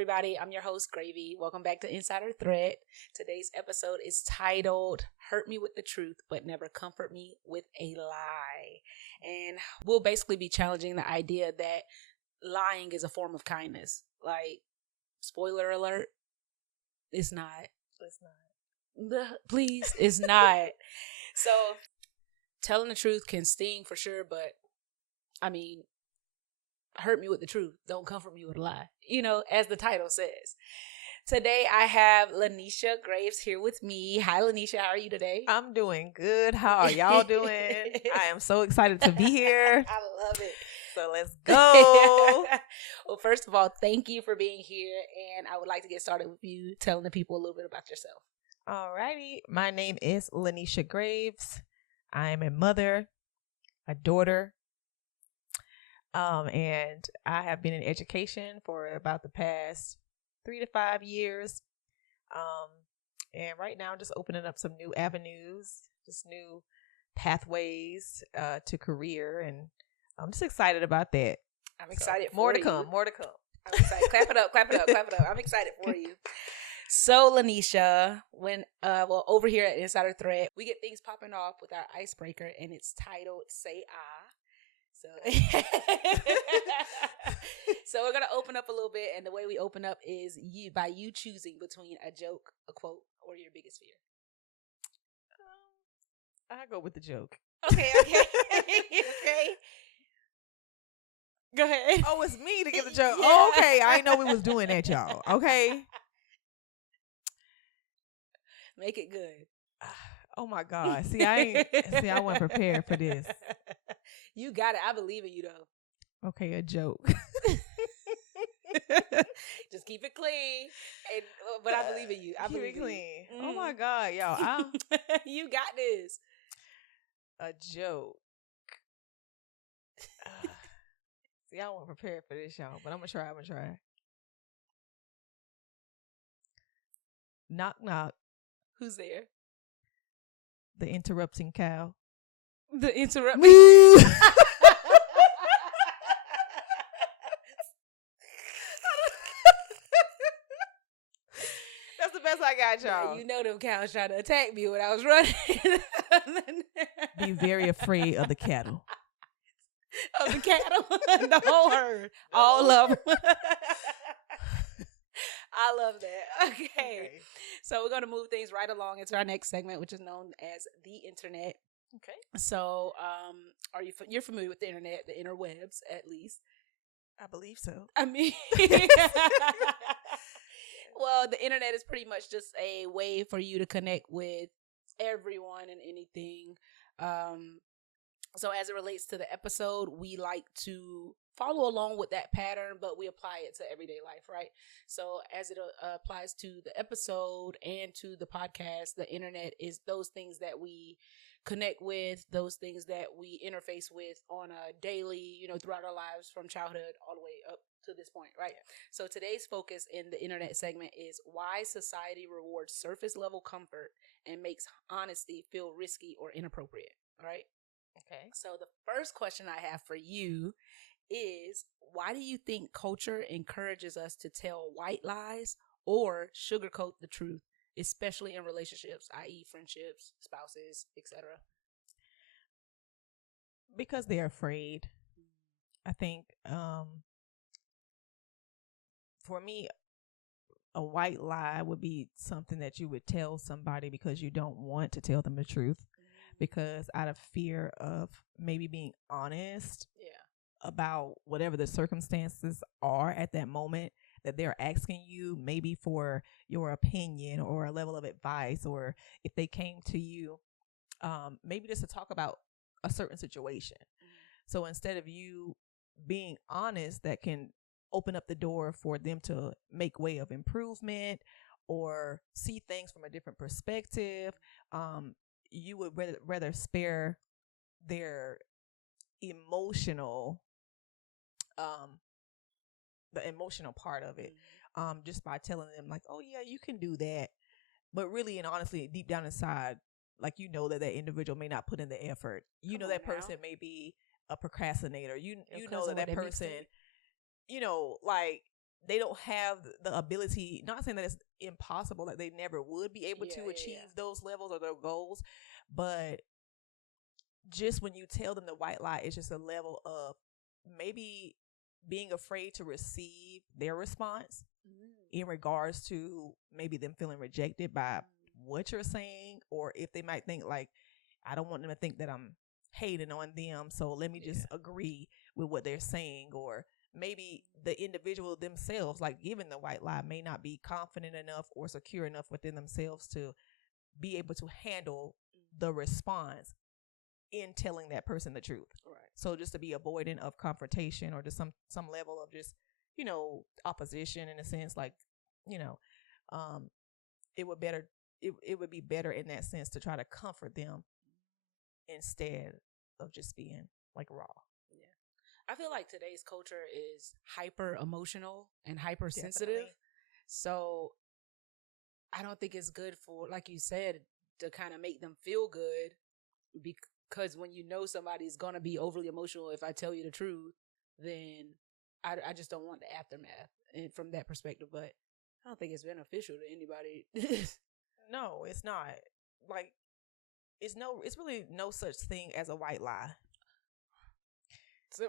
everybody. I'm your host, Gravy. Welcome back to Insider Threat. Today's episode is titled, Hurt Me with the Truth, but Never Comfort Me with a Lie. And we'll basically be challenging the idea that lying is a form of kindness. Like, spoiler alert, it's not. It's not. Please, it's not. So, telling the truth can sting for sure, but I mean, hurt me with the truth. Don't comfort me with a lie. You know, as the title says. Today, I have Lanisha Graves here with me. Hi, Lanisha. How are you today? I'm doing good. How are y'all doing? I am so excited to be here. I love it. So let's go. Well, first of all, thank you for being here. And I would like to get started with you telling the people a little bit about yourself. Alrighty. My name is Lanisha Graves. I am a mother, a daughter, and I have been in education for about the past 3 to 5 years. And right now I'm just opening up some new avenues, just new pathways to career, and I'm just excited about that. I'm excited for more to you. come. I'm excited. Clap it up, clap it up, clap it up. I'm excited for you. So, Lanisha, over here at Insider Threat, we get things popping off with our icebreaker, and it's titled Say I. So we're going to open up a little bit, and the way we open up is by you choosing between a joke, a quote, or your biggest fear. I go with the joke. Okay. Okay. Go ahead. Oh, it's me to give the joke. Yeah. Oh, okay. I didn't know we was doing that, y'all. Okay. Make it good. Oh my God. I wasn't prepared for this. You got it. I believe in you though. Okay, a joke. Just keep it clean. But I believe in you. I believe it clean. You. Oh my God, y'all. You got this. A joke. I wasn't prepared for this, y'all, but I'm gonna try. Knock, knock. Who's there? The interrupting cow. The interrupting. That's the best I got, y'all. Yeah, you know them cows trying to attack me when I was running. Be very afraid of the cattle. Of the cattle? The whole herd. All of them. I love that. Okay. So we're going to move things right along into our next segment, which is known as the internet. Okay. So, you're familiar with the internet, the interwebs, at least? I believe so. I mean, well, the internet is pretty much just a way for you to connect with everyone and anything. So as it relates to the episode, we like to follow along with that pattern, but we apply it to everyday life, right? So as it applies to the episode and to the podcast, the internet is those things that we connect with, those things that we interface with on a daily, throughout our lives from childhood all the way up to this point, right? So today's focus in the internet segment is why society rewards surface level comfort and makes honesty feel risky or inappropriate, right? Okay. So the first question I have for you is, why do you think culture encourages us to tell white lies or sugarcoat the truth, especially in relationships, i.e. friendships, spouses, etc.? Because they're afraid. I think for me, a white lie would be something that you would tell somebody because you don't want to tell them the truth. Because out of fear of maybe being honest about whatever the circumstances are at that moment that they're asking you, maybe for your opinion or a level of advice, or if they came to you, maybe just to talk about a certain situation. So instead of you being honest, that can open up the door for them to make way of improvement or see things from a different perspective. You would rather spare their emotional, the emotional part of it, just by telling them like, oh yeah, you can do that. But really and honestly, deep down inside, like, that individual may not put in the effort. That person may be a procrastinator. You know that person, like, they don't have the ability, not saying that it's impossible, like they never would be able to achieve those levels or their goals, but just when you tell them the white lie, it's just a level of maybe being afraid to receive their response in regards to maybe them feeling rejected by what you're saying, or if they might think like, I don't want them to think that I'm hating on them, so let me just agree with what they're saying. Or maybe the individual themselves, like giving the white lie, may not be confident enough or secure enough within themselves to be able to handle the response in telling that person the truth. Right. So just to be avoidant of confrontation or just some level of just, you know, opposition in a sense, like, you know, it would be better in that sense to try to comfort them instead of just being like raw. I feel like today's culture is hyper emotional and hypersensitive. So I don't think it's good for, like you said, to kind of make them feel good, because when you know somebody's going to be overly emotional, if I tell you the truth, then I just don't want the aftermath, and from that perspective. But I don't think it's beneficial to anybody. No, it's not. Like, it's really no such thing as a white lie.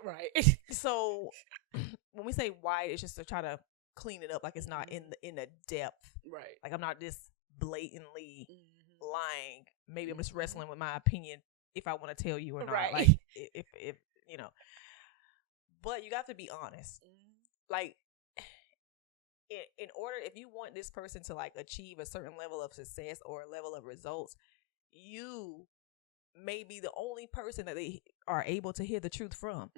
Right. So when we say white, it's just to try to clean it up, like it's not in the depth. Right. Like I'm not just blatantly lying. Maybe I'm just wrestling with my opinion if I want to tell you or not. Right. Like if you know. But you have to be honest. Like in order, if you want this person to like achieve a certain level of success or a level of results, you may be the only person that they are able to hear the truth from.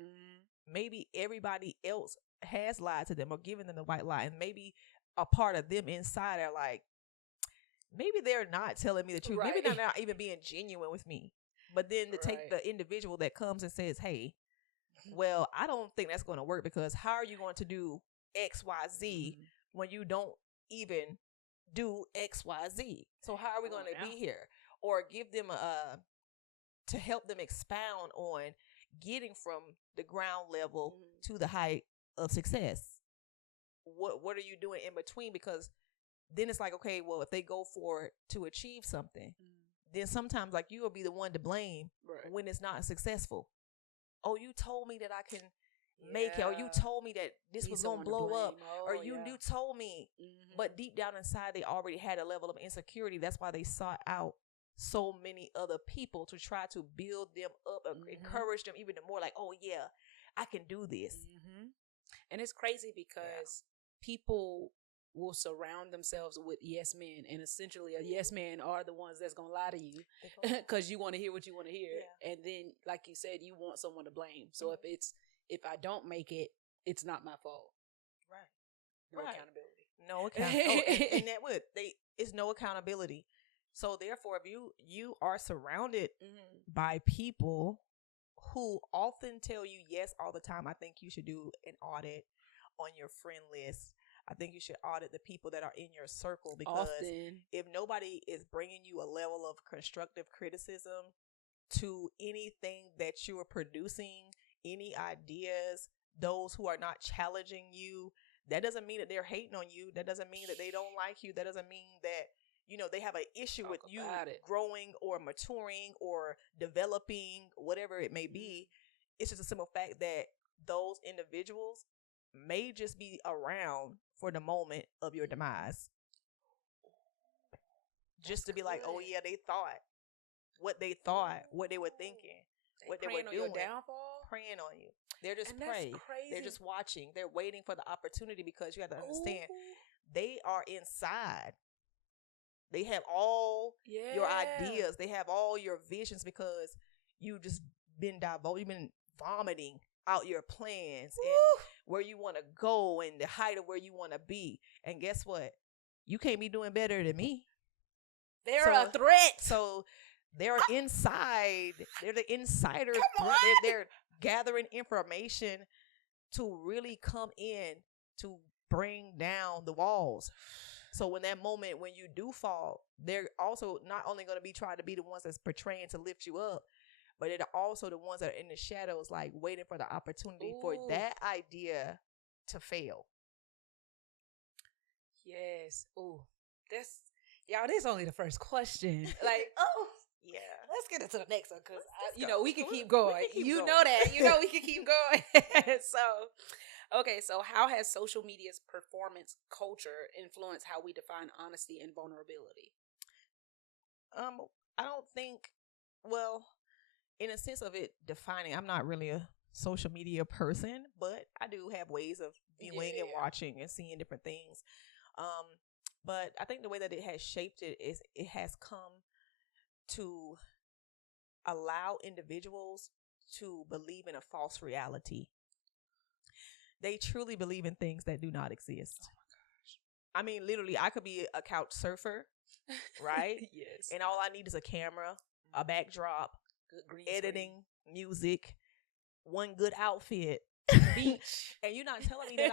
Maybe everybody else has lied to them or given them the white lie, and maybe a part of them inside are like, maybe they're not telling me the truth. Right. Maybe they're not even being genuine with me. But then to take the individual that comes and says, hey, well, I don't think that's going to work, because how are you going to do X, Y, Z when you don't even do X, Y, Z? So how are we going to be here? Or give them to help them expound on getting from the ground level to the height of success. What are you doing in between? Because then it's like, okay, well, if they go for it to achieve something, then sometimes like you will be the one to blame when it's not successful. Oh, you told me that I can make it, or you told me that this was going to blow up, or you told me. But deep down inside, they already had a level of insecurity. That's why they sought out so many other people to try to build them up, encourage them even more, like, oh yeah, I can do this. And it's crazy because people will surround themselves with yes men, and essentially a yes man are the ones that's gonna lie to you because you want to hear what you want to hear, and then like you said, you want someone to blame. So if I don't make it, it's not my fault. No accountability. No accountability. And that would it's no accountability. So therefore, if you are surrounded by people who often tell you yes all the time, I think you should do an audit on your friend list. I think you should audit the people that are in your circle, because if nobody is bringing you a level of constructive criticism to anything that you are producing, any ideas, those who are not challenging you, that doesn't mean that they're hating on you. That doesn't mean that they don't like you. That doesn't mean that, you know, they have an issue with you growing or maturing or developing, whatever it may be. It's just a simple fact that those individuals may just be around for the moment of your demise. Just to be like, oh yeah, they thought what they were thinking, what they were doing, your downfall, preying on you. They're just prey. They're just watching. They're waiting for the opportunity, because you have to understand, they are inside. They have all your ideas. They have all your visions, because you just been you've been vomiting out your plans and where you want to go and the height of where you want to be. And guess what? You can't be doing better than me. They're a threat. So they're inside. They're the insider threat. They're gathering information to really come in to bring down the walls. So when that moment when you do fall, they're also not only going to be trying to be the ones that's portraying to lift you up, but they're also the ones that are in the shadows, like waiting for the opportunity for that idea to fail. Yes. Oh, that's y'all. This is only the first question. Like, oh, Yeah. let's get into the next one because Let's go. we can We keep going. can keep You going. know that. You know we can keep going. Okay. So, how has social media's performance culture influenced how we define honesty and vulnerability? I don't think. Well, in a sense of it defining, I'm not really a social media person, but I do have ways of viewing and watching and seeing different things. But I think the way that it has shaped it is it has come to allow individuals to believe in a false reality. They truly believe in things that do not exist. Oh my gosh. I mean, literally, I could be a couch surfer, right? Yes. And all I need is a camera, a backdrop, Good green editing, music, one good outfit, beach. And you're not telling me that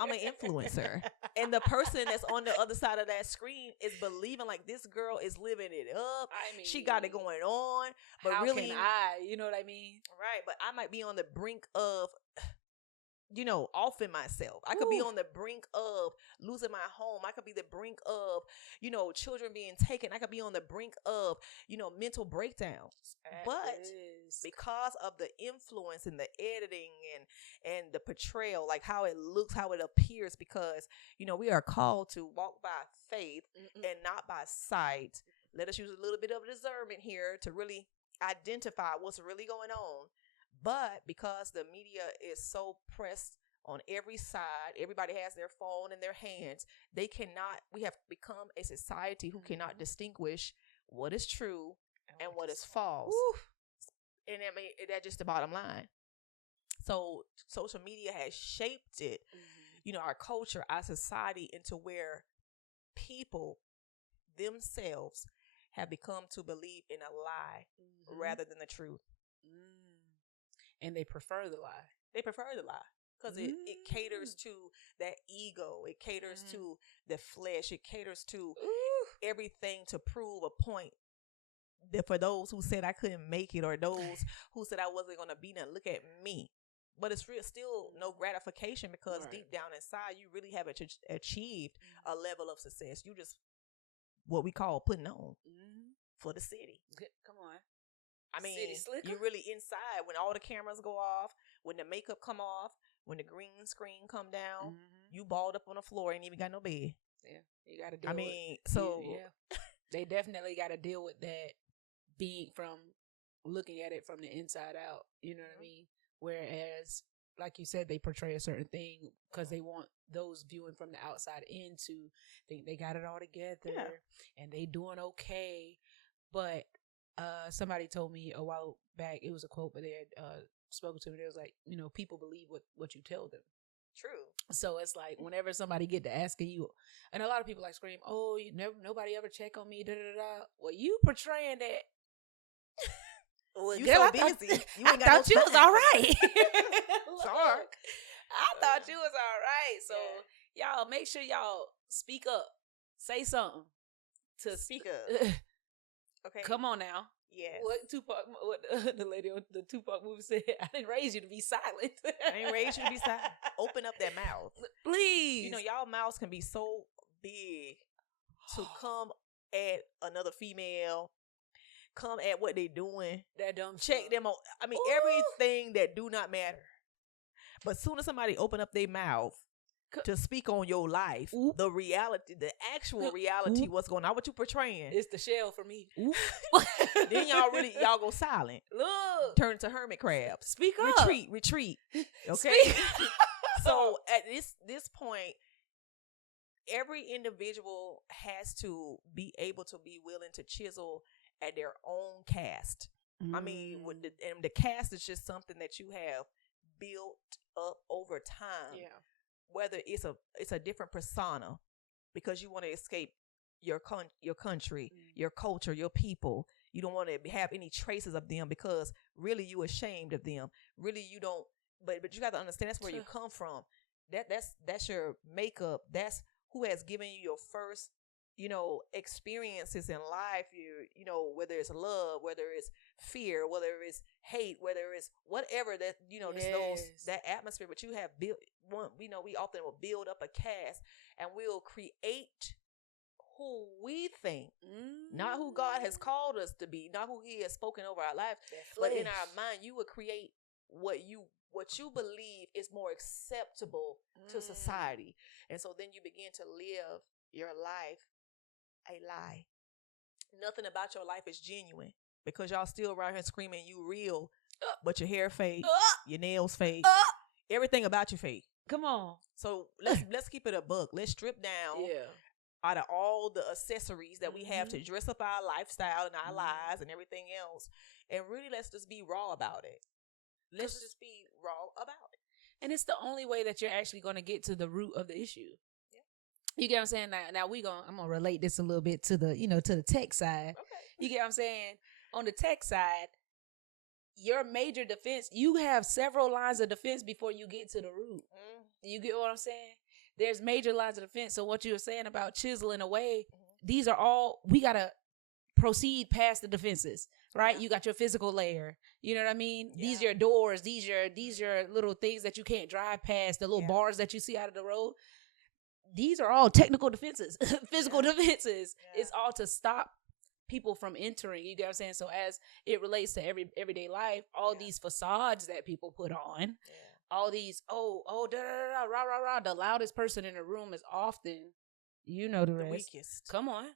I'm an influencer. And the person that's on the other side of that screen is believing like this girl is living it up. I mean, she got it going on. But how really, can I? You know what I mean? Right. But I might be on the brink of, offing myself. I could be on the brink of losing my home. I could be the brink of, children being taken. I could be on the brink of, mental breakdowns. But because of the influence and the editing and the portrayal, like how it looks, how it appears, because, we are called to walk by faith and not by sight. Let us use a little bit of discernment here to really identify what's really going on. But because the media is so pressed on every side, everybody has their phone in their hands, we have become a society who cannot distinguish what is true and what is false. And I mean, that's just the bottom line. So social media has shaped it, our culture, our society, into where people themselves have become to believe in a lie rather than the truth. And they prefer the lie. They prefer the lie because it caters to that ego. It caters to the flesh. It caters to everything to prove a point. That for those who said I couldn't make it, or those who said I wasn't going to be nothing, look at me. But it's still no gratification because deep down inside, you really haven't achieved a level of success. You just what we call putting on for the city. Come on. I mean, you're really inside when all the cameras go off, when the makeup come off, when the green screen come down, you balled up on the floor, ain't even got no bed. Yeah, you got to deal with they definitely got to deal with that being from looking at it from the inside out. You know what I mean? Whereas, like you said, they portray a certain thing because they want those viewing from the outside in to think they got it all together and they doing okay. But somebody told me a while back, it was a quote, but they had spoken to me. It was like, people believe what you tell them. True. So it's like whenever somebody get to asking you, and a lot of people like scream, "Oh, nobody ever check on me." Da da da. Well, you portraying that. Well, you so busy. I thought you was all right. Sorry. I thought you was all right. So y'all make sure y'all speak up. Say something. To speak up. Okay. Come on now. Yes. What the lady on the Tupac movie said? I didn't raise you to be silent. I didn't raise you to be silent. Open up that mouth. Please. Y'all mouths can be so big to come at another female, come at what they doing. That dumb check stuff. them on. I mean, everything that do not matter. But soon as somebody open up their mouth to speak on your life, the reality, the actual reality, what's going on, what you portraying. It's the shell for me. Then y'all go silent. Look. Turn to hermit crabs. Speak up. Retreat. Okay? So at this point, every individual has to be able to be willing to chisel at their own cast. I mean, and the cast is just something that you have built up over time. Yeah. Whether it's a different persona because you want to escape your country, your culture, your people. You don't want to have any traces of them because really you ashamed of them. Really you don't. But you got to understand that's where you come from. That's your makeup. That's who has given you your first experiences in life, whether it's love, whether it's fear, whether it's hate, whether it's whatever that, that atmosphere, but you have built one, we often will build up a cast and we'll create who we think, not who God has called us to be, not who he has spoken over our life, but in our mind, you would create what you believe is more acceptable to society. And so then you begin to live your life a lie. Nothing about your life is genuine because y'all still around here screaming you real, but your hair fake, your nails fake, everything about you fake. Come on. So let's keep it a buck. Let's strip down out of all the accessories that we have to dress up our lifestyle and our lives and everything else, and really let's just be raw about it. Let's just be raw about it. And it's the only way that you're actually going to get to the root of the issue. You get what I'm saying? Now I'm gonna relate this a little bit to the, to the tech side. Okay. You get what I'm saying? On the tech side, your major defense, you have several lines of defense before you get to the root. You get what I'm saying? There's major lines of defense. So what you were saying about chiseling away, these are all, we gotta proceed past the defenses, right? You got your physical layer. You know what I mean? Yeah. These are your doors. These are little things that you can't drive past, the little bars that you see out of the road. These are all technical defenses, physical defenses. Yeah. It's all to stop people from entering. You get what I'm saying? So as it relates to everyday life, all these facades that people put on, all these, da, da, da, rah, rah, rah. The loudest person in the room is often, the rest. Weakest. Come on.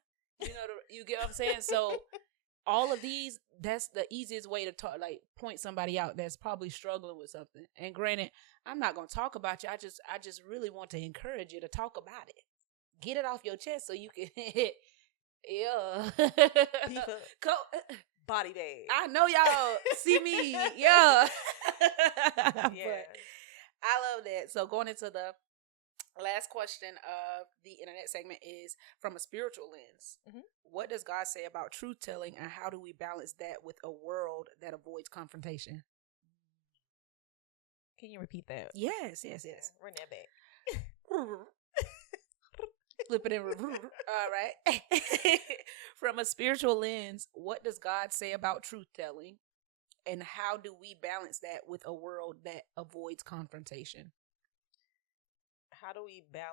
You get what I'm saying? So all of these, that's the easiest way to talk, like point somebody out that's probably struggling with something. And granted, I'm not going to talk about you. I just really want to encourage you to talk about it. Get it off your chest so you can body bag. I know y'all see me. Yeah. But I love that. So going into the last question of the internet segment is from a spiritual lens. What does God say about truth telling, and how do we balance that with a world that avoids confrontation? Can you repeat that? Yes. Run that back. Flip it in. All right. From a spiritual lens, what does God say about truth telling, and how do we balance that with a world that avoids confrontation? How do we balance,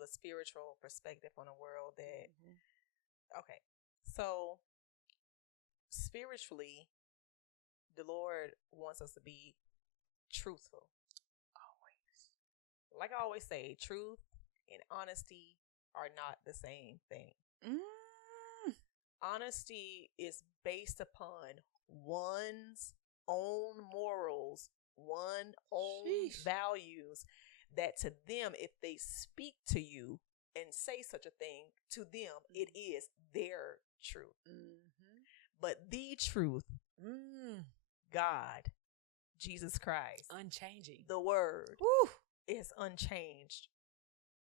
the spiritual perspective on a world that, okay, so spiritually, the Lord wants us to be truthful. Always. Like I always say, truth and honesty are not the same thing. Honesty is based upon one's own morals, one's own values, that to them, if they speak to you and say such a thing, to them, it is their truth. But the truth, God, Jesus Christ, unchanging. The word is unchanged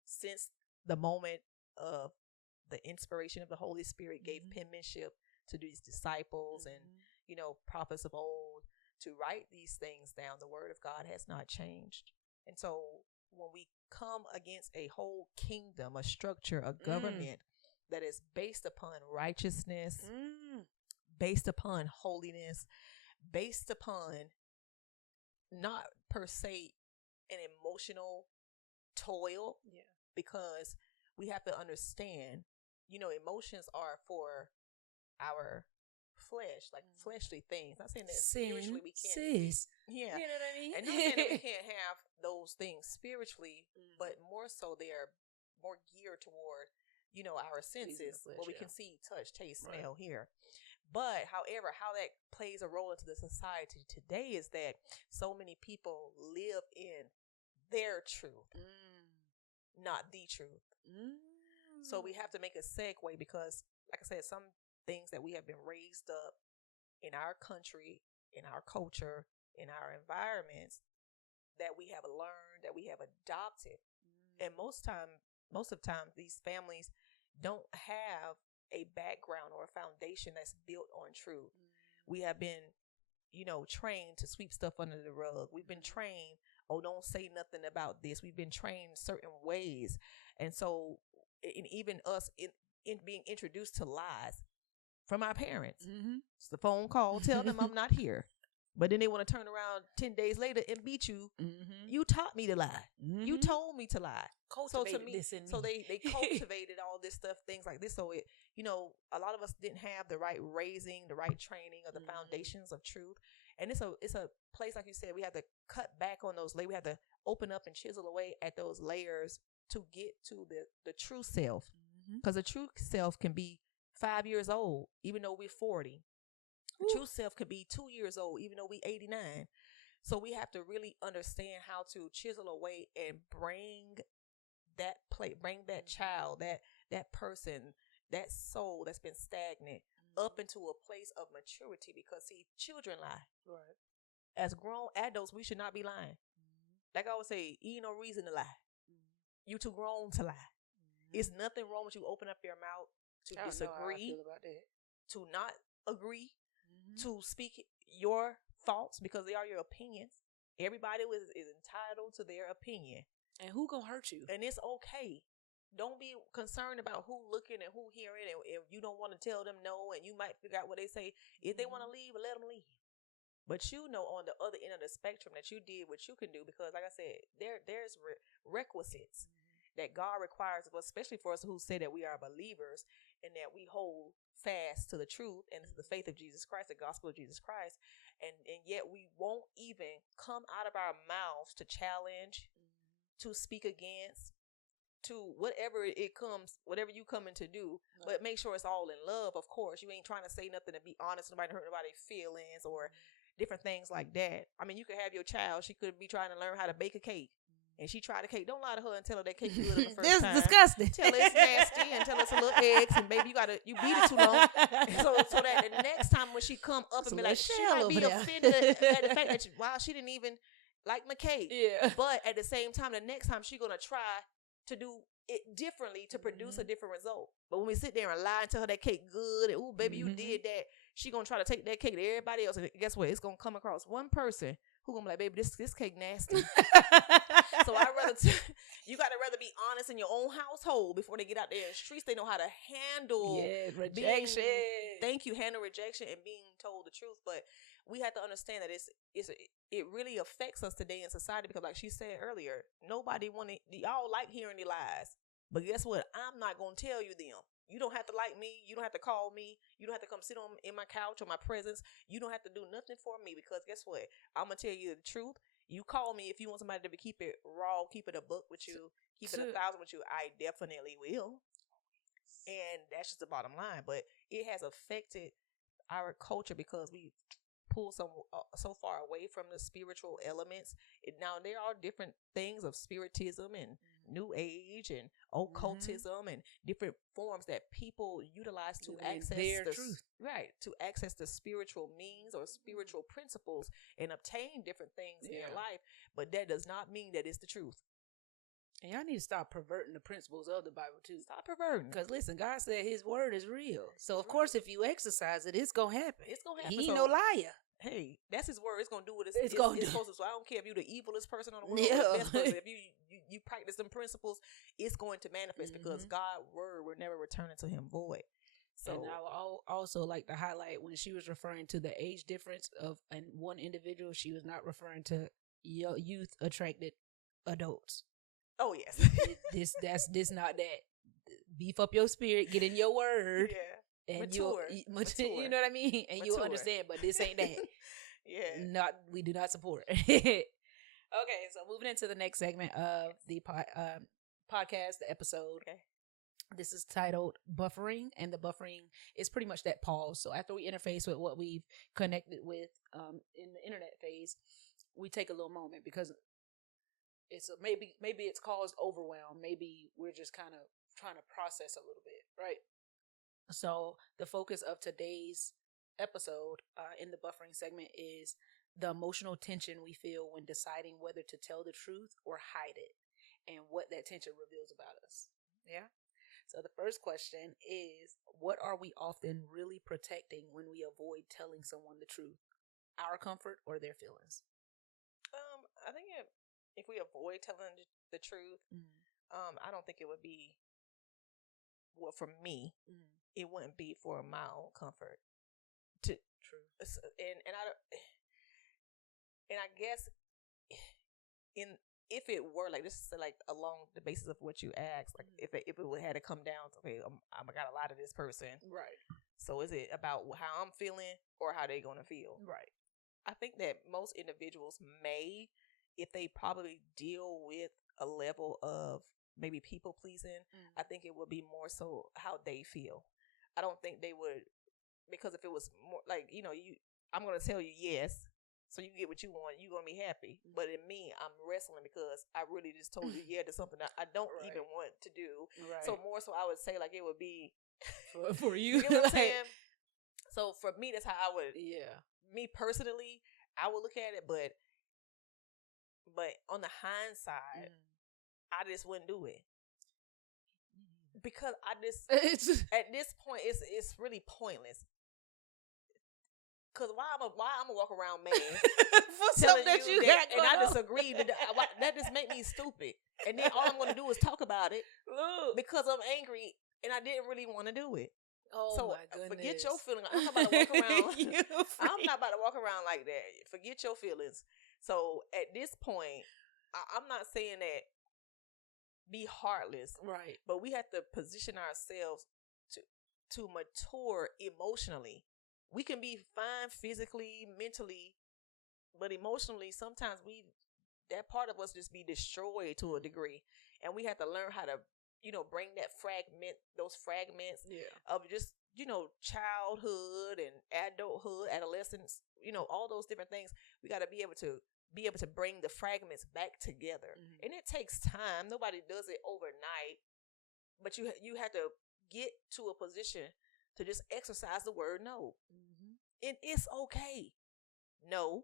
since the moment of the inspiration of the Holy Spirit gave penmanship to these disciples and, prophets of old to write these things down. The word of God has not changed. And so when we come against a whole kingdom, a structure, a government that is based upon righteousness, based upon holiness, based upon not per se an emotional toil, because we have to understand, emotions are for our flesh, like fleshly things. Not saying that spiritually we can't. You know what I mean? And not saying that we can't have those things spiritually, but more so they are more geared toward, our senses, what we can see, touch, taste, smell, hear. But however, how that plays a role into the society today is that so many people live in their truth, not the truth. So we have to make a segue because, like I said, some things that we have been raised up in our country, in our culture, in our environments that we have learned, that we have adopted. And most of the time, these families don't have a background or a foundation that's built on truth. We have been, trained to sweep stuff under the rug. We've been trained, don't say nothing about this. We've been trained certain ways. And so, and even us in being introduced to lies from our parents. It's the phone call, tell them I'm not here. But then they want to turn around 10 days later and beat you. You taught me to lie. You told me to lie. Cultivated this in me. So they cultivated all this stuff, things like this. So it, a lot of us didn't have the right raising, the right training, or the foundations of truth. And it's a place, like you said, we have to cut back on those layers. We have to open up and chisel away at those layers to get to the true self. Because the true self can be 5 years old, even though we're 40. The true self could be 2 years old, even though we're 89. So we have to really understand how to chisel away and bring that child, that person, that soul that's been stagnant up into a place of maturity. Because see, children lie. Right. As grown adults, we should not be lying. Like I always say, ain't no reason to lie. You too grown to lie. It's nothing wrong with you open up your mouth to disagree, to not agree, to speak your thoughts, because they are your opinions. Everybody is entitled to their opinion. And who gonna hurt you? And it's okay. Don't be concerned about who looking and who hearing, and if you don't want to tell them no, and you might figure out what they say. If they want to leave, let them leave. But on the other end of the spectrum that you did what you can do, because like I said, there's requisites that God requires of us, especially for us who say that we are believers and that we hold fast to the truth and the faith of Jesus Christ, the gospel of Jesus Christ. And yet we won't even come out of our mouths to challenge, to speak against, to whatever you coming to do. But make sure it's all in love, of course. You ain't trying to say nothing to be honest, nobody hurt nobody's feelings or different things like that. I mean, you could have your child, she could be trying to learn how to bake a cake. And she tried the cake. Don't lie to her and tell her that cake good in the first time. This is disgusting. Tell her it's nasty and tell her it's a little eggs, and baby, you beat it too long. So that the next time when she come up and be like, she might be offended at the fact that she didn't even like my cake. Yeah. But at the same time, the next time she's gonna try to do it differently to produce a different result. But when we sit there and lie and tell her that cake good, and baby, you did that, she gonna try to take that cake to everybody else, and guess what? It's gonna come across one person who gonna be like, baby, this cake nasty. So I'd rather you gotta rather be honest in your own household before they get out there in the streets. They know how to handle rejection. Handle rejection and being told the truth. But we have to understand that it really affects us today in society, because like she said earlier, y'all like hearing the lies. But guess what? I'm not gonna tell you them. You don't have to like me. You don't have to call me. You don't have to come sit in my couch or my presence. You don't have to do nothing for me, because guess what? I'm gonna tell you the truth. You call me if you want somebody to keep it raw, keep it a book with you, keep it 1,000 with you. I definitely will. And that's just the bottom line. But it has affected our culture because we pull so far away from the spiritual elements. Now there are different things of spiritism and New Age and occultism and different forms that people utilize to access the truth, right? To access the spiritual means or spiritual principles and obtain different things in your life. But that does not mean that it's the truth. And y'all need to stop perverting the principles of the Bible too. Stop perverting. Because listen, God said His word is real. So of course, if you exercise it, it's gonna happen. It's gonna happen. He ain't no liar. Hey, that's His word. It's gonna do what it's supposed to. So I don't care if you're the evilest person on the world or the best person. If you practice them principles, it's going to manifest because God's word will never return into Him void. So, and I would also like to highlight when she was referring to the age difference of one individual, she was not referring to youth attracted adults. Oh yes, this not that. Beef up your spirit, get in your word. Yeah. And mature. You know what I mean? And you'll understand, but this ain't that. We do not support. Okay, so moving into the next segment of the podcast, the episode. Okay. This is titled Buffering, and the buffering is pretty much that pause. So after we interface with what we've connected with in the internet phase, we take a little moment because it's maybe it's caused overwhelm. Maybe we're just kind of trying to process a little bit, right? So the focus of today's episode in the buffering segment is the emotional tension we feel when deciding whether to tell the truth or hide it, and what that tension reveals about us. Yeah. So the first question is, what are we often really protecting when we avoid telling someone the truth? Our comfort or their feelings? I think if we avoid telling the truth, I don't think it would be. Well, for me, it wouldn't be for my own comfort. True. And I guess if it were like this is like along the basis of what you asked, like if it had to come down to okay, I got a lot of this person, right? So is it about how I'm feeling or how they gonna feel, right? I think that most individuals may, if they probably deal with a level of maybe people pleasing, I think it would be more so how they feel. I don't think they would, because if it was more like, I'm going to tell you yes, so you get what you want, you're going to be happy. But in me, I'm wrestling because I really just told you yeah to something that I don't even want to do. Right. So more so I would say like it would be for you. You know what I'm saying? So for me, that's how I would, me personally, I would look at it, but on the hindsight, I just wouldn't do it because I just at this point it's really pointless. Cause why I'm a walk around man for something that you got and I disagree. That just make me stupid. And then all I'm gonna do is talk about it because I'm angry and I didn't really want to do it. Oh so my goodness! Forget your feelings. I'm not about to walk around. I'm not about to walk around like that. Forget your feelings. So at this point, I'm not saying that be heartless, right? But we have to position ourselves to mature emotionally. We can be fine physically, mentally, but emotionally, sometimes that part of us just be destroyed to a degree, and we have to learn how to, bring those fragments of just, childhood and adulthood, adolescence, all those different things. We got to be able to bring the fragments back together, and it takes time. Nobody does it overnight, but you have to get to a position to just exercise the word no. And it's okay. No.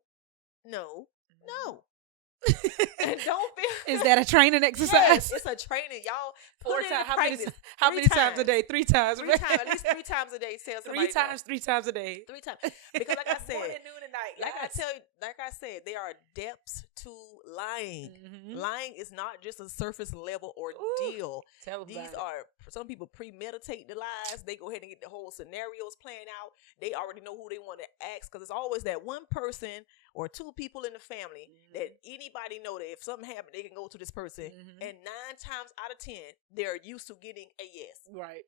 And don't feel. Is that a training exercise? Yes, it's a training, y'all. 4 times. How many times a day? 3 times. 3 times. At least 3 times a day. Tell somebody 3 times a day. 3 times. Because like I said, morning, noon, and night. Like I said, there are depths to lying. Lying is not just a surface level ordeal. Some people premeditate the lies. They go ahead and get the whole scenarios planned out. They already know who they want to ask because it's always that one person or 2 people in the family that anybody know that if something happened, they can go to this person. And 9 times out of 10, they're used to getting a yes. Right.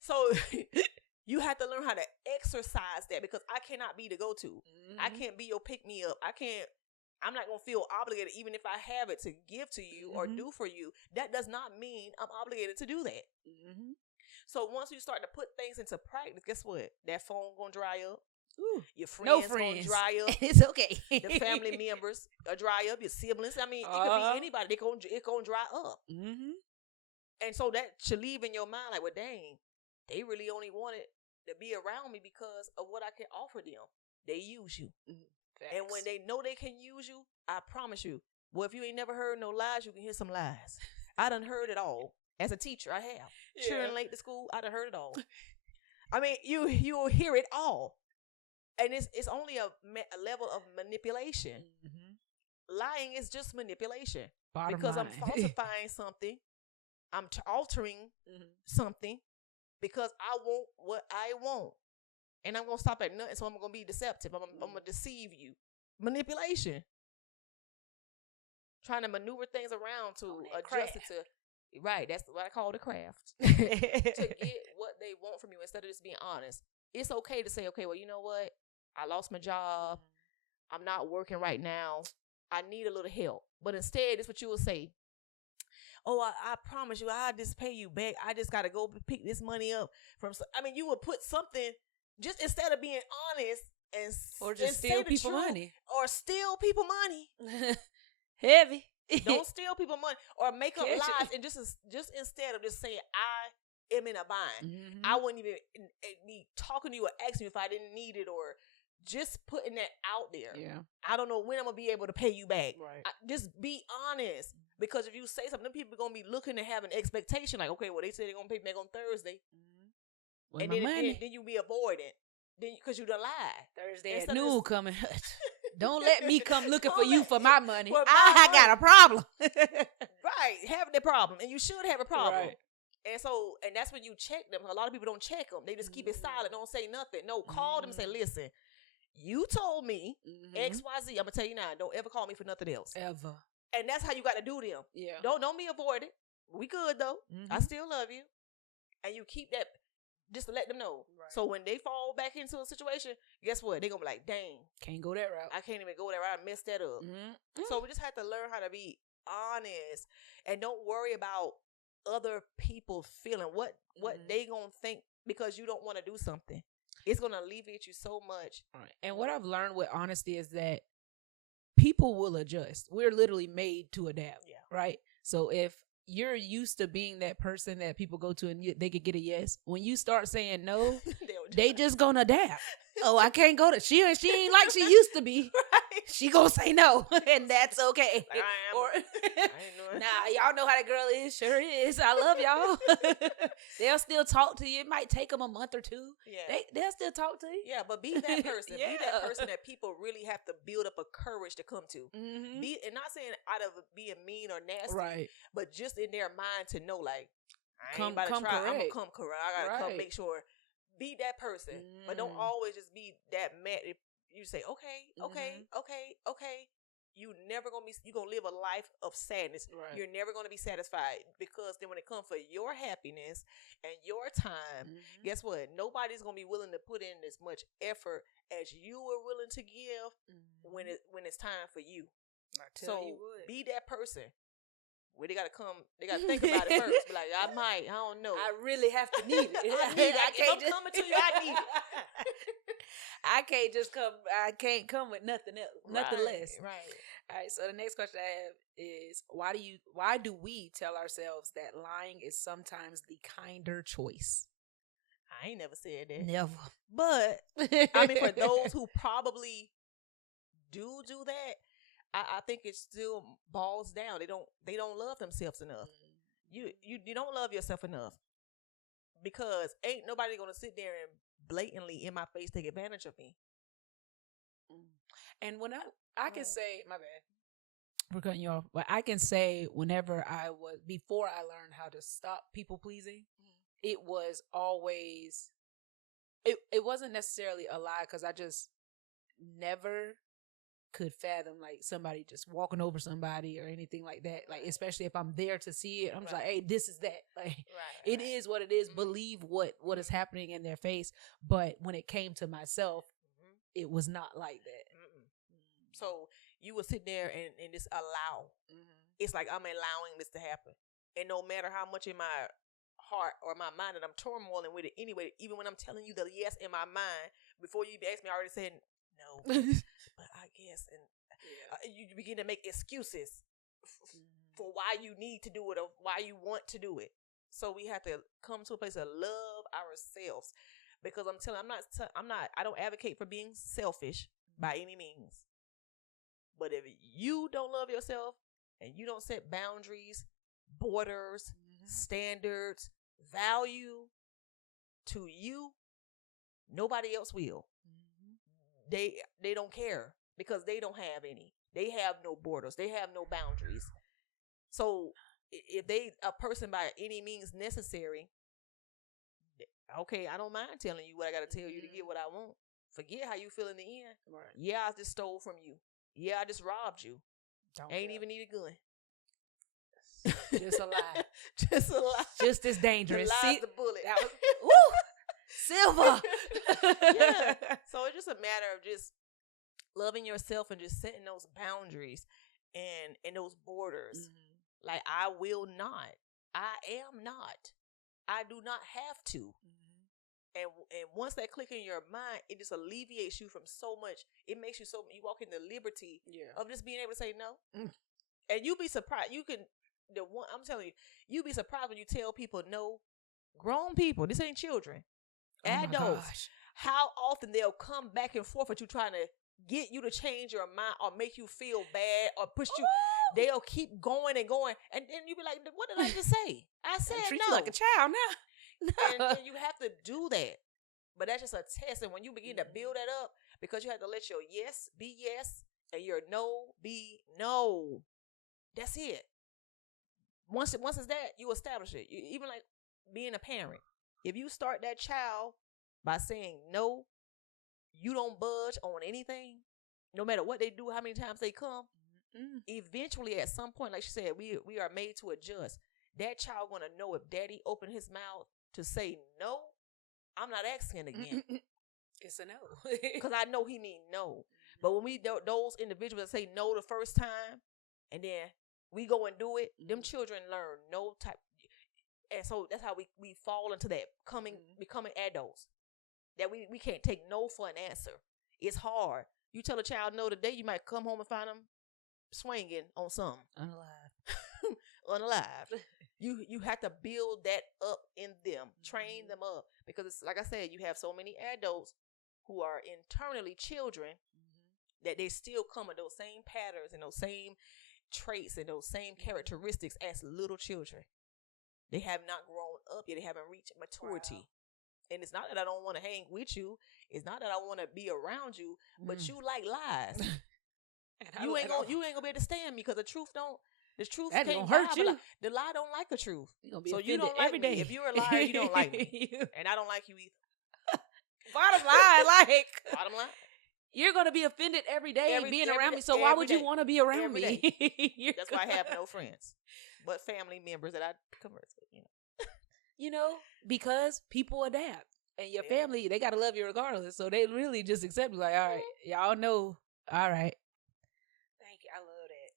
So you have to learn how to exercise that because I cannot be the go-to. I can't be your pick-me-up. I'm not going to feel obligated even if I have it to give to you or do for you. That does not mean I'm obligated to do that. So once you start to put things into practice, guess what? That phone going to dry up. Your friends going to dry up. It's okay. The family members are dry up. Your siblings. I mean, it could be anybody. It's going to dry up. And so that should leave in your mind like, well, dang, they really only wanted to be around me because of what I can offer them. They use you. And when they know they can use you, I promise you, well, if you ain't never heard no lies, you can hear some lies. I done heard it all. As a teacher, I have. Children late to school, I done heard it all. I mean, you'll hear it all. And it's only a level of manipulation. Lying is just manipulation. Because I'm falsifying something. I'm altering something because I want what I want. And I'm going to stop at nothing, so I'm going to be deceptive. I'm going to deceive you. Manipulation. Trying to maneuver things around to adjust it to... Right, that's what I call the craft. To get what they want from you instead of just being honest. It's okay to say, okay, well, you know what? I lost my job. I'm not working right now. I need a little help. But instead, it's what you will say. Oh, I promise you, I'll just pay you back. I just got to go pick this money up from... I mean, you would put something... Just instead of being honest or just steal people money. Or steal people money. Heavy. Don't steal people money or make up lies. And just instead of just saying, I am in a bind. I wouldn't even be talking to you or asking you if I didn't need it or just putting that out there. Yeah. I don't know when I'm going to be able to pay you back. Right. Just be honest. Because if you say something, then people are going to be looking to have an expectation. Like, okay, well, they said they're going to pay me back on Thursday. And then you be avoiding. Then because you done lied. Thursday at noon coming. Don't let me come looking for you for my money. for I got a problem. Right, having a problem, and you should have a problem. Right. And that's when you check them. A lot of people don't check them. They just keep it silent, don't say nothing. No, call them and say, listen, you told me XYZ. I'm gonna tell you now, don't ever call me for nothing else. Ever. And that's how you got to do them. Yeah. Don't be avoid it. We good though. I still love you. And you keep that just to let them know. Right. So when they fall back into a situation, guess what? They're gonna be like, dang. Can't go that route. I can't even go that route. I messed that up. So we just have to learn how to be honest and don't worry about other people feeling what they gonna think because you don't want to do something. It's gonna alleviate you so much. Right. And what I've learned with honesty is that people will adjust. We're literally made to adapt. Yeah. Right. So if you're used to being that person that people go to and they could get a yes, when you start saying no, they just gonna adapt. Oh, I can't go to she ain't like she used to be. Right. She gonna say no, and that's okay. Like, I ain't nah, y'all know how that girl is. Sure is. I love y'all. They'll still talk to you. It might take them a month or two. Yeah, they'll still talk to you. Yeah, but be that person. Yeah. Be that person that people really have to build up a courage to come to. Be, and not saying out of being mean or nasty, right? But just in their mind to know, like, I ain't about to try. Correct. I'm gonna come correct. I gotta come make sure. Be that person, but don't always just be that mad. If you say, okay, you never gonna be. You gonna live a life of sadness. Right. You're never gonna be satisfied because then when it comes for your happiness and your time, guess what? Nobody's gonna be willing to put in as much effort as you are willing to give when it's time for you. I tell you what. Be that person. Well, they gotta come. They gotta think about it first. Be like, I might. I don't know. I really have to need it. I'm coming to you. I need it. I can't just come. I can't come with nothing else, nothing less. Right. All right. So the next question I have is, why do we tell ourselves that lying is sometimes the kinder choice? I ain't never said that. Never. But I mean, for those who probably do that. I think it still boils down. They don't love themselves enough. You don't love yourself enough because ain't nobody gonna sit there and blatantly in my face take advantage of me. And when I can say, my bad, we're cutting you off, but I can say whenever before I learned how to stop people pleasing, it was always it wasn't necessarily a lie because I just never could fathom like somebody just walking over somebody or anything like that. Like, especially if I'm there to see it, I'm just like, hey, this is that. Like, it is what it is. Believe what is happening in their face. But when it came to myself, it was not like that. So you would sit there and just allow. It's like I'm allowing this to happen. And no matter how much in my heart or my mind that I'm turmoiling with it anyway, even when I'm telling you the yes in my mind, before you ask me, I already said no. But I guess, and you begin to make excuses for why you need to do it or why you want to do it. So we have to come to a place of love ourselves, because I don't advocate for being selfish by any means. But if you don't love yourself and you don't set boundaries, borders, standards, value to you, nobody else will. They don't care because they don't have any. They have no borders. They have no boundaries. So if a person by any means necessary, okay, I don't mind telling you what I got to tell you to get what I want. Forget how you feel in the end. Right. Yeah, I just stole from you. Yeah, I just robbed you. Ain't even need a gun. Just a lie. Just a lie. Just as dangerous. The the bullet. Woo! Silver. Yeah. So it's just a matter of just loving yourself and just setting those boundaries and those borders. Like, I will not. I am not. I do not have to. And once that click in your mind, it just alleviates you from so much. It makes you you walk in the liberty of just being able to say no. And you'll be surprised. I'm telling you, you'll be surprised when you tell people no. Grown people, this ain't children. Adults, how often they'll come back and forth with you trying to get you to change your mind or make you feel bad or push you. They'll keep going and going, and then you be like, what did I just say? I said treat no. You like a child now. And you have to do that. But that's just a test. And when you begin to build that up, because you have to let your yes be yes and your no be no. That's it. Once it's that, you establish it. Even like being a parent. If you start that child by saying no, you don't budge on anything, no matter what they do, how many times they come, eventually at some point, like she said, we are made to adjust. That child gonna know if daddy opened his mouth to say no, I'm not asking again. It's a no. Because I know he mean no. But when those individuals that say no the first time, and then we go and do it, them children learn no type. And so that's how we fall into that becoming adults. That we can't take no for an answer. It's hard. You tell a child no today, you might come home and find them swinging on something. Unalive. You have to build that up in them, train them up. Because it's like I said, you have so many adults who are internally children that they still come with those same patterns and those same traits and those same characteristics as little children. They have not grown up yet. They haven't reached maturity. Wow. And it's not that I don't want to hang with you. It's not that I want to be around you, but you like lies. You ain't gonna be able to stand me because the truth that can't hurt you. The lie don't like the truth. So you don't like every day. If you're a liar, you don't like me. And I don't like you either. Bottom line, bottom line. You're going to be offended every day being around me. So why would day. you want to be around me? That's why I have no friends, but family members that I converse with, You know, because people adapt. And your family, they got to love you regardless. So they really just accept you like, all right, y'all know. All right. Thank you. I love that.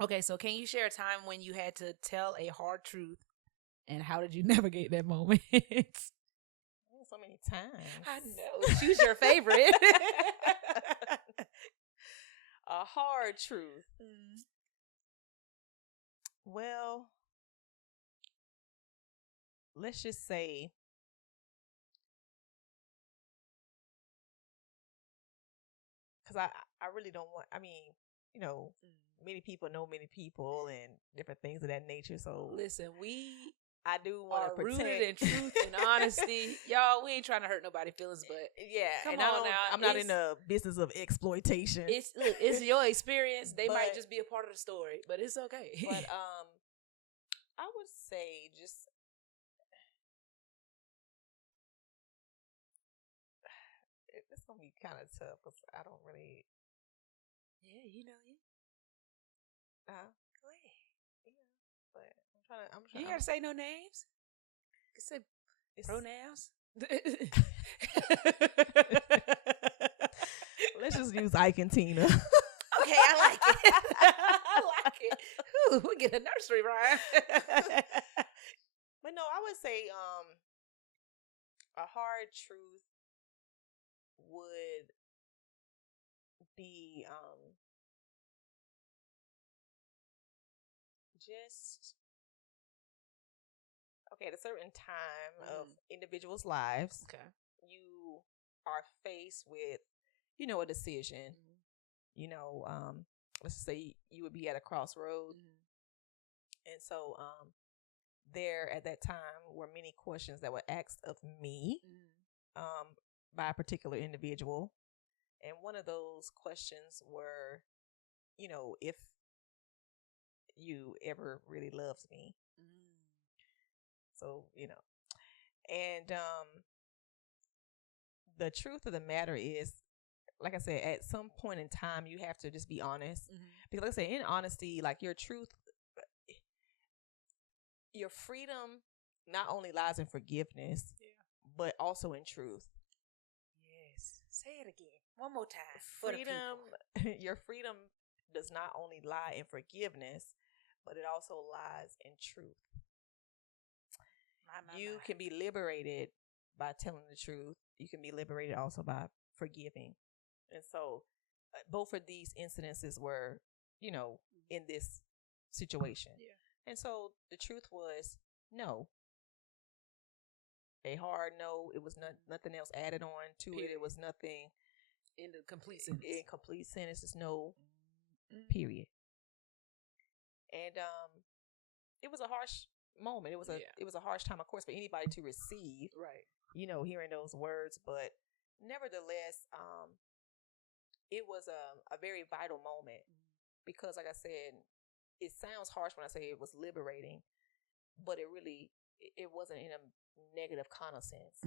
Yes. Okay, so can you share a time when you had to tell a hard truth? And how did you navigate that moment? So many times. I know. Choose your favorite. A hard truth. Well, let's just say because I really don't want, many people know many people and different things of that nature. So listen, I do want to protect. Rooted in truth and honesty. Y'all, we ain't trying to hurt nobody's feelings, but come on now. I'm not in the business of exploitation. It's your experience. They might just be a part of the story, but it's okay. But I would say just it's gonna be kind of tough because I don't really. Yeah, you know you. Go ahead. Yeah, but I'm trying. You gotta say no names. You can say pronouns. Let's just use Ike and Tina. Okay, I like it. I like it. Ooh, we get a nursery rhyme. But no, I would say a hard truth would be just okay, at a certain time of individuals' lives, you are faced with, a decision. Let's say you would be at a crossroad. And so there at that time were many questions that were asked of me by a particular individual. And one of those questions were, if you ever really loved me. So, and the truth of the matter is, like I said, at some point in time, you have to just be honest. Because like I said, in honesty, like your truth, your freedom not only lies in forgiveness, but also in truth. Yes. Say it again. One more time. Freedom, your freedom does not only lie in forgiveness, but it also lies in truth. You can be liberated by telling the truth. You can be liberated also by forgiving. And so both of these incidences were, in this situation. Yeah. And so the truth was no. A hard no. It was nothing else added on to it. It was nothing in the complete sentence. In complete sentence, it's no period. And it was a harsh moment. It was a harsh time, of course, for anybody to receive. Right. Hearing those words, but nevertheless, it was a very vital moment because, like I said, it sounds harsh when I say it was liberating, but it wasn't in a negative kind of sense.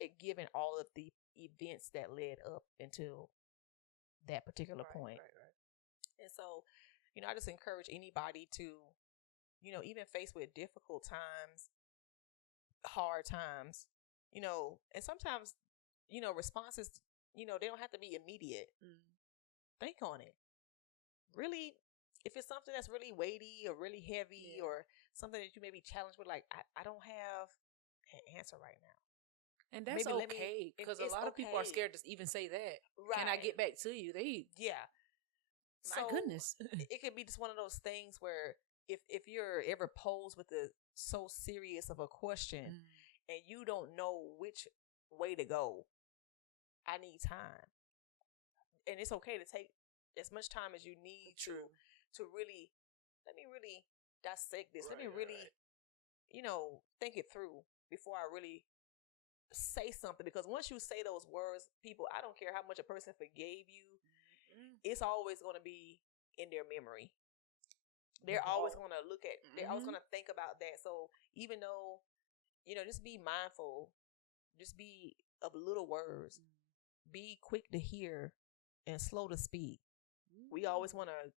It given all of the events that led up until that particular point. Right. And so, I just encourage anybody to, even faced with difficult times, hard times, and sometimes, responses, they don't have to be immediate. Think on it. Really, if it's something that's really weighty or really heavy or something that you may be challenged with, like, I don't have an answer right now. And that's okay, because a lot of people are scared to even say that. Right. Can I get back to you? My goodness. It could be just one of those things where if you're ever posed with so serious of a question and you don't know which way to go, I need time. And it's okay to take as much time as you need to really, let me really dissect this. Let me really, think it through before I really say something. Because once you say those words, people, I don't care how much a person forgave you, it's always going to be in their memory. They're always going to look at, they're always going to think about that. So even though, just be mindful, just be of little words, be quick to hear and slow to speak. We always want to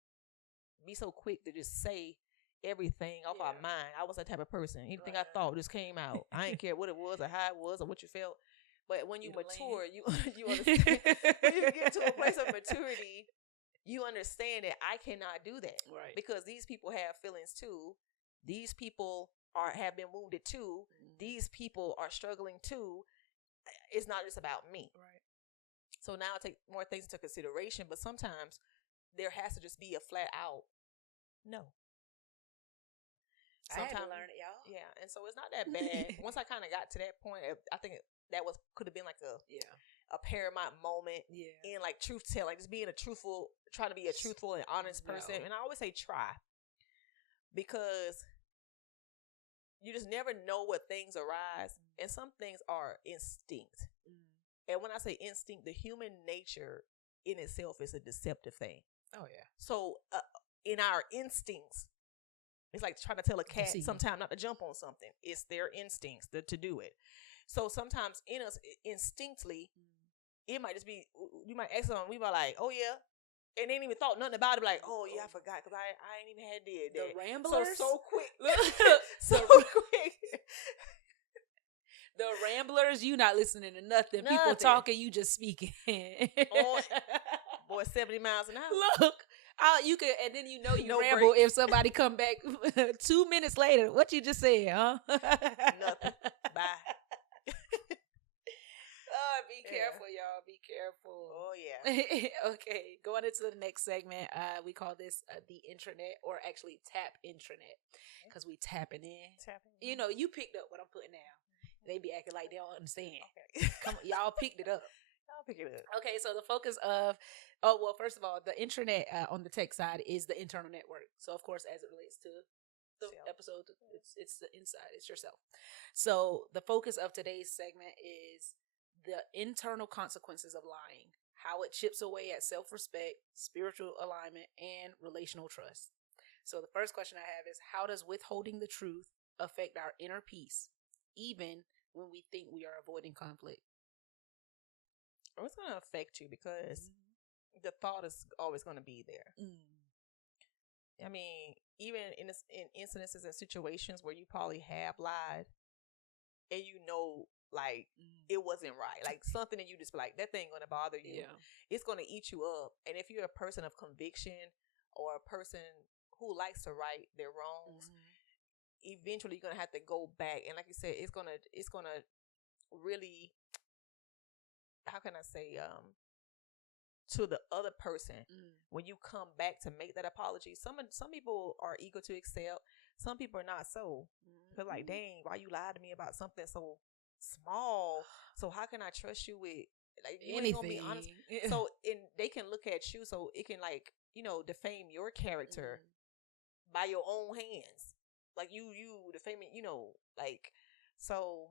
be so quick to just say everything off our mind. I was that type of person. Anything I thought just came out. I didn't care what it was or how it was or what you felt. But when you mature, you understand. When you get to a place of maturity, you understand that I cannot do that. Right. Because these people have feelings too. These people have been wounded too. These people are struggling too. It's not just about me. Right. So now I take more things into consideration, but sometimes there has to just be a flat out no. Sometimes, I had to learn it, y'all. Yeah, and so it's not that bad. Once I kind of got to that point, I think that could have been like a paramount moment in like truth telling, just being trying to be a truthful and honest person. And I always say try, because you just never know what things arise, and some things are instinct. And when I say instinct, the human nature in itself is a deceptive thing. Oh yeah. So in our instincts, it's like trying to tell a cat sometimes not to jump on something. It's their instincts to do it. So sometimes in us, instinctively, it might just be, you might ask someone, we might like, oh yeah, and they ain't even thought nothing about it. Like, oh yeah, I forgot, because I ain't even had did that. The ramblers? So quick. So quick. The ramblers, you not listening to nothing. People talking, you just speaking. Boy, 70 miles an hour. Look. You could, and then you ramble break. If somebody come back 2 minutes later. What you just said, huh? Nothing. Bye. Oh, be careful, y'all. Be careful. Oh yeah. Okay, going into the next segment, we call this the intranet, or actually tap intranet, because we tapping in. You picked up what I'm putting down. They be acting like they don't understand. Okay. Come on, y'all picked it up. Okay, so the focus of, first of all, the intranet on the tech side is the internal network. So, of course, as it relates to the episode, it's the inside, it's yourself. So, the focus of today's segment is the internal consequences of lying, how it chips away at self-respect, spiritual alignment, and relational trust. So, the first question I have is, how does withholding the truth affect our inner peace, even when we think we are avoiding conflict? It's going to affect you because the thought is always going to be there. I mean, even in incidences and situations where you probably have lied and like, it wasn't right. Like, something that you just like, that thing going to bother you. Yeah. It's going to eat you up. And if you're a person of conviction or a person who likes to right their wrongs, eventually you're going to have to go back. And like you said, it's going to really, how can I say, to the other person, when you come back to make that apology, some people are eager to accept, some people are not so. Because like, dang, why you lied to me about something so small? So how can I trust you with, like, you ain't gonna be honest? So they can look at you, so it can, like, defame your character by your own hands. Like you defaming, like, so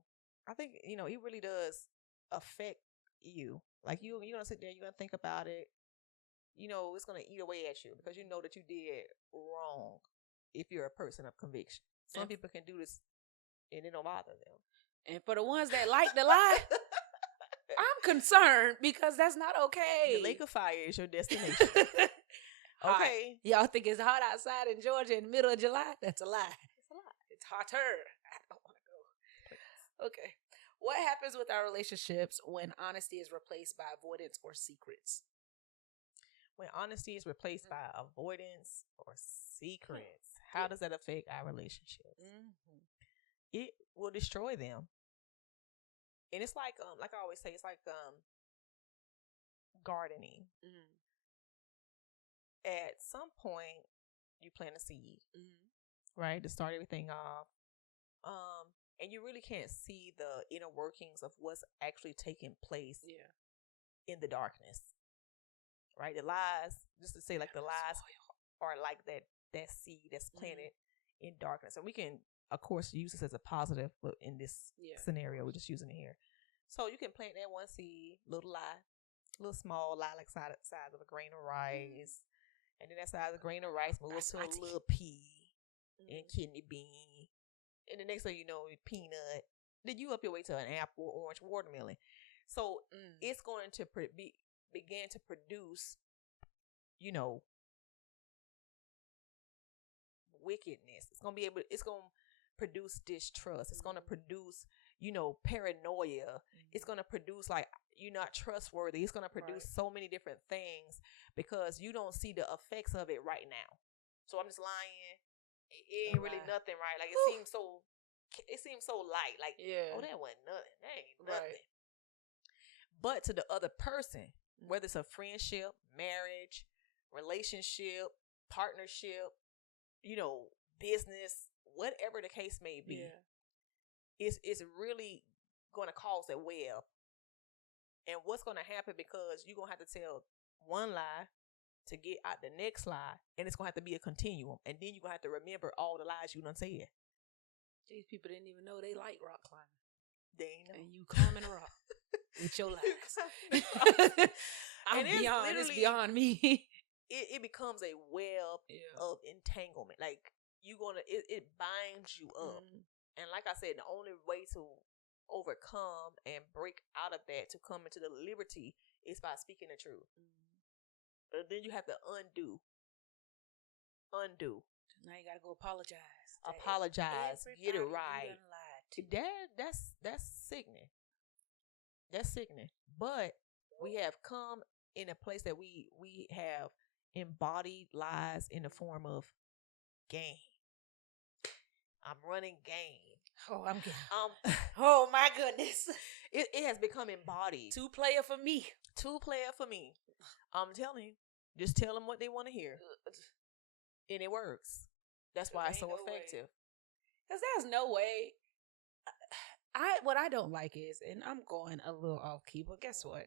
I think, it really does affect you. Like you're gonna sit there, you're gonna think about it. You know, it's gonna eat away at you because you know that you did wrong. If you're a person of conviction, some people can do this and it don't bother them. And for the ones that like to lie, I'm concerned because that's not okay. The lake of fire is your destination. Okay. Y'all think it's hot outside in Georgia in the middle of July? That's a lie. It's a lie. It's hotter. I don't want to go. Please. Okay. What happens with our relationships when honesty is replaced by avoidance or secrets? When honesty is replaced by avoidance or secrets, how does that affect our relationships? Mm-hmm. It will destroy them. And it's like I always say, it's like gardening. Mm-hmm. At some point, you plant a seed, right, to start everything off. And you really can't see the inner workings of what's actually taking place in the darkness, right? The lies, just to say, like the lies are like that seed that's planted in darkness. And we can, of course, use this as a positive, but in this scenario, we're just using it here. So you can plant that one seed, little lie, little small lie, like size of a grain of rice. And then that size of a grain of rice moves to a little pea and kidney bean. And the next thing you know, peanut. Then you up your way to an apple, orange, watermelon. So it's going to begin to produce, you know, wickedness. It's going to produce distrust. It's going to produce, you know, paranoia. It's going to produce like you're not trustworthy. It's going to produce so many different things because you don't see the effects of it right now. So I'm just lying. It ain't really nothing, right? Like it seems so light. Like, oh, that wasn't nothing. That ain't nothing. But to the other person, whether it's a friendship, marriage, relationship, partnership, you know, business, whatever the case may be, it's really going to cause a web. And what's going to happen, because you're going to have to tell one lie to get out the next lie, and it's going to have to be a continuum. And then you're going to have to remember all the lies you done said. These people didn't even know they like rock climbing. They ain't know. And you climbing a rock with your lies. It's beyond me. It becomes a web of entanglement. Like it binds you up. And like I said, the only way to overcome and break out of that, to come into the liberty, is by speaking the truth. But then you have to undo. Now you gotta go apologize. Get it right. That's sickening. That's sickening. But we have come in a place that we have embodied lies in the form of game. I'm running game. Oh, I'm good. Oh my goodness. It has become embodied. Two player for me. I'm telling you. Just tell them what they want to hear. And it works. That's why it's so effective. Because there's no way. What I don't like is, and I'm going a little off key, but guess what?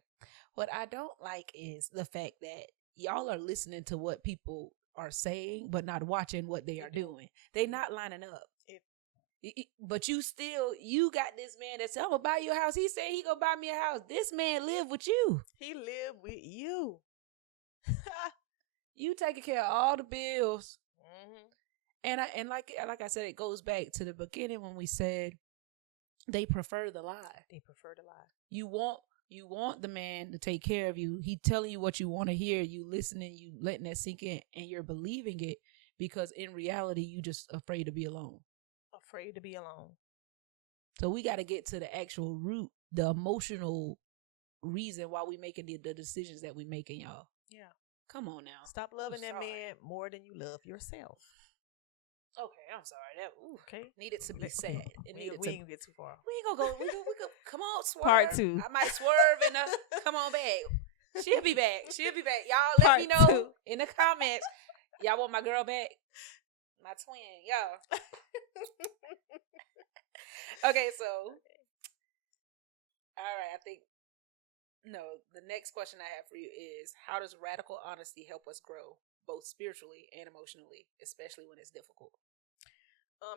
What I don't like is the fact that y'all are listening to what people are saying, but not watching what they are doing. They not lining up. But you got this man that said, I'm going to buy you a house. He said he going to buy me a house. This man live with you. He live with you. You taking care of all the bills. And like I said, it goes back to the beginning when we said they prefer the lie. You want the man to take care of you. He telling you what you want to hear. You listening, you letting that sink in, and you're believing it because in reality, you just afraid to be alone. So we got to get to the actual root, the emotional reason why we making the decisions that we making, y'all. Yeah. Come on now. Stop loving that man more than you love yourself. Okay, I'm sorry. That okay. Needed to be said. We ain't gonna get too far. We ain't gonna go. We go. Come on, swerve. Part 2. I might swerve and come on back. She'll be back. Y'all let me know in the comments. Y'all want my girl back? My twin, y'all. Okay, so all right. The next question I have for you is: how does radical honesty help us grow, both spiritually and emotionally, especially when it's difficult?